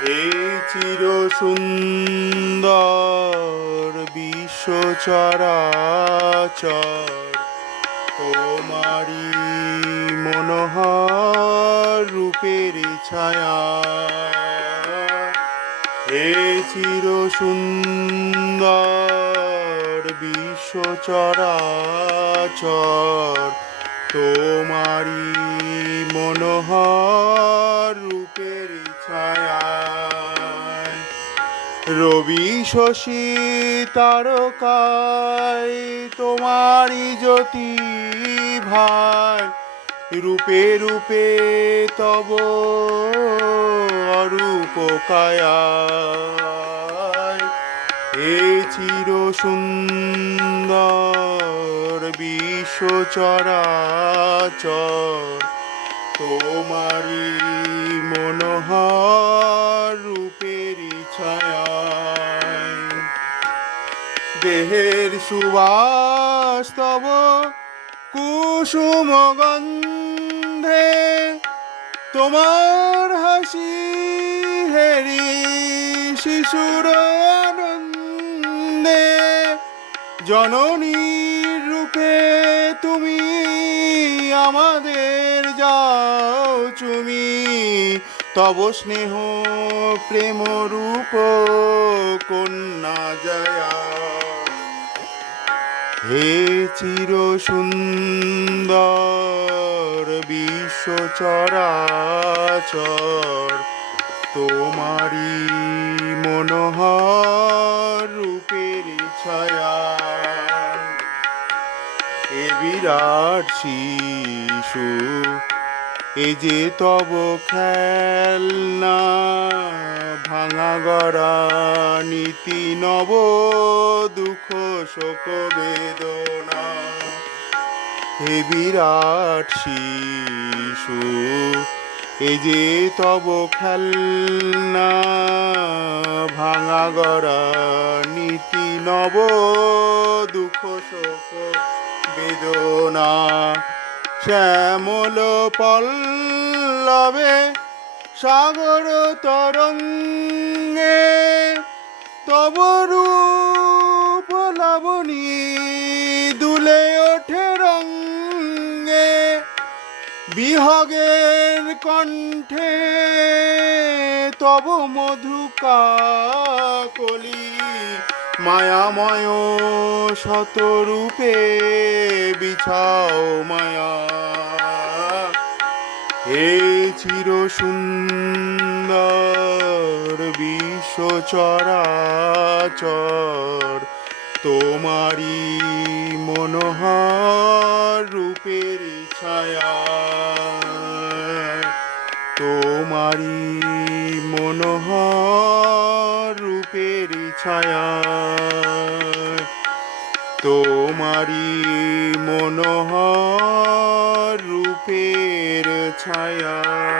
হে চির সুন্দর বিশ্ব চরাচর তোমারি মনোহর রূপের ছায়া। হে চির সুন্দর বিশ্ব চরাচর তোমারি মনোহর রবি শশী তারকায় তোমারি জ্যোতি ভাই, রূপে রূপে তব অরূপ কায়ায় হে চির সুন্দর বিশ্ব চরাচর তোমারি মনোহর দেহের সুবাস তব কুসুম গন্ধে। তোমার হাসি হেরি শিশুর আনন্দে। জননীর রূপে তুমি আমাদের যাও তুমি তব স্নেহ প্রেম রূপ কন্যা জয়া। হে চির সুন্দর বিশ্ব চরাচর তোমারি মনোহর রূপের ছায়া। এ বিরাট শিশু, এ যে তব খেলনা ভাঙা গড়া নীতি নব দুঃখ শোক বেদনা হে বিরাট শিশু, এ যে তব খেলনা ভাঙা গড়া নীতি নব দুঃখ শোক বেদনা। শ্যামল পল্লবে সাগর তরঙ্গে তব বিহগের কণ্ঠে তব মধুকা কলি মায়াময় শতরূপে বিছাও মায়া। হে চির সুন্দর বিশ্ব চরাচর তোমারি মনোহর রূপের ছায়া। তোমারি মনোহর রূপের ছায়া। তোমারি মনোহর রূপের ছায়া।